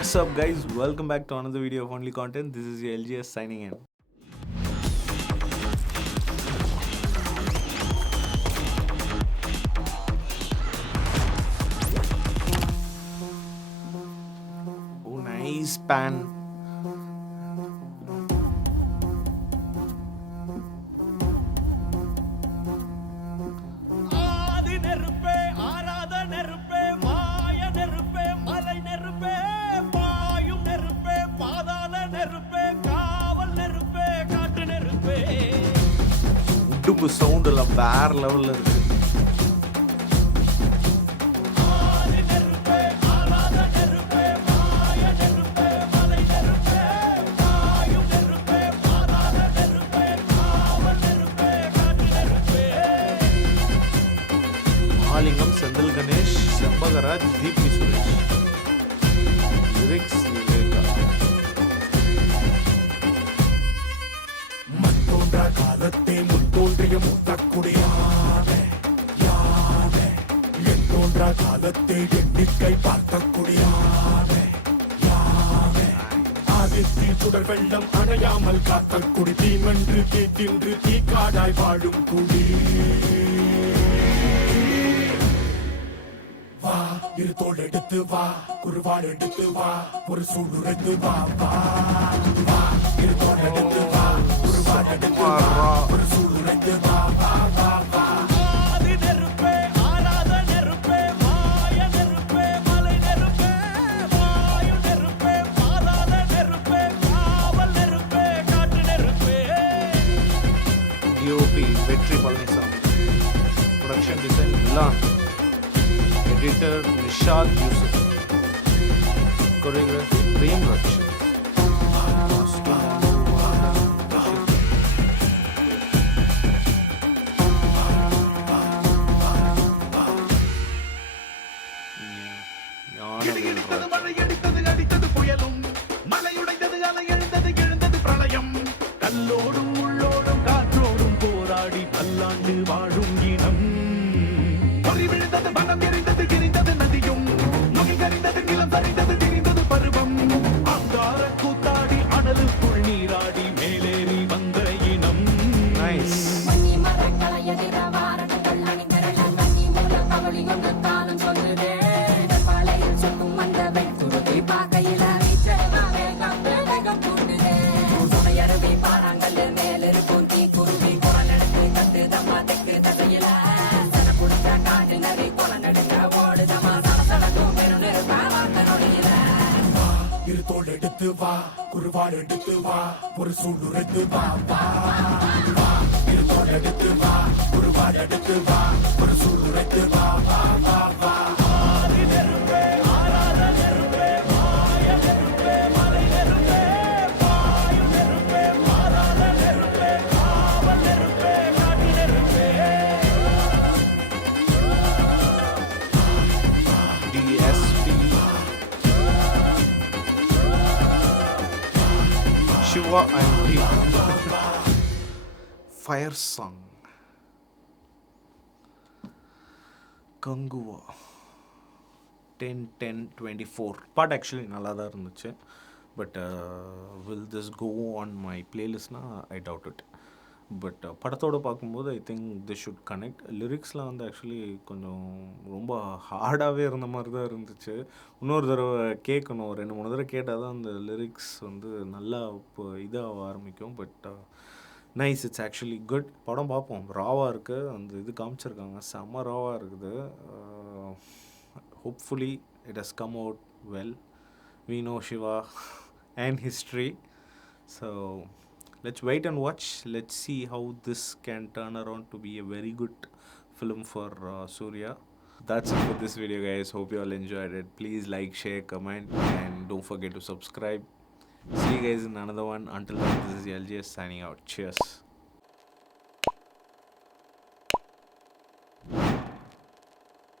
What's up guys, welcome back to another video of Only Content. This is your LGS signing in. Oh nice pan. உடும்பு sound எல்லாம் வேற லெவல்ல இருக்கு. Mahalingam, Senthil Ganesh, செம்பகராஜ், Deepti Suresh. Lyrics காலத்தை முன்தோன்றிய முத்தக்குடியானே யானே என் தோன்றா காலத்தை எண்ணிக்கை பார்க்கக்கூடியானே யானே ஆதித்தில் சுடர் வெள்ளம் அணையாமல் காத்த குடி தீமென்று தீ தின்று தீக்காடாய் வாழும் குடி வா இரு தோள் எடுத்து வா குருவாள் எடுத்து வா ஒரு சூழ்நிலைத்து வா வா வா இரு தோள் எடுத்து வா குருவாள் எடுத்து வா ஒரு சூழ்நிலைத்து வா வா வா வா ஆதி நெருப்பே ஆராத நெருப்பே மாய நெருப்பே மலை நெருப்பே வாயு நெருப்பே பாதாள நெருப்பே காவல் நெருப்பே காட்டு நெருப்பே DOP வெற்றி Palaniswami, production design Milan, editor Nishad Yusuf, choreography Prem Raksh. அடித்தது புயலும் மலையுடைந்தது அலை எழுந்தது பிரளயம் கல்லோடும் உள்ளோடும் காற்றோடும் போராடி பல்லாண்டு வாழும் இனம் பொறி விழுந்தது பணம் எரிந்தது கிரிந்தது நதியும் நுகி கரிந்தது நிலம் சரிந்தது திரிந்தது பருவம் அங்கார கூத்தாடி அனலுக்குள் நீராடி மேலேறி வந்த இனம் இரு தோள் எடுத்து வா குருவாள் எடுத்து வா ஒரு சூழ்நிலைத்து வா வா வா இரு தோள் எடுத்து வா குருவாள் எடுத்து வா ஒரு சூழ்நிலைத்து வா வா வா வா ஆதி நெருப்பே ஆராத நெருப்பே மாய நெருப்பே மலை நெருப்பே வாயு நெருப்பே பாதாள நெருப்பே காவல் நெருப்பே காட்டு நெருப்பே DSP Shiva and Deep Fire Song Kanguva 10-10-24 பாட் ஆக்சுவலி நல்லா தான் இருந்துச்சு. But will this go on my பிளேலிஸ்ட்னா ஐ டவுட் இட். பட் படத்தோடு பார்க்கும்போது I think this should connect. லிரிக்ஸ்லாம் வந்து ஆக்சுவலி கொஞ்சம் ரொம்ப ஹார்டாகவே இருந்த மாதிரி தான் இருந்துச்சு. இன்னொரு தடவை கேட்கணும், 2-3 தடவை கேட்டால் தான் அந்த லிரிக்ஸ் வந்து நல்லா இப்போ இதாக ஆரம்பிக்கும். But nice, it's actually good. படம் பார்ப்போம். ராவாக இருக்குது, அந்த இது காமிச்சிருக்காங்க, செம்ம ராவாக இருக்குது. Hopefully it has come out well. We know Shiva and history. So let's wait and watch. Let's see how this can turn around to be a very good film for Surya. That's it for this video guys. Hope you all enjoyed it. Please like, share, comment and don't forget to subscribe. See you guys in another one. Until then, this is LGS signing out. Cheers.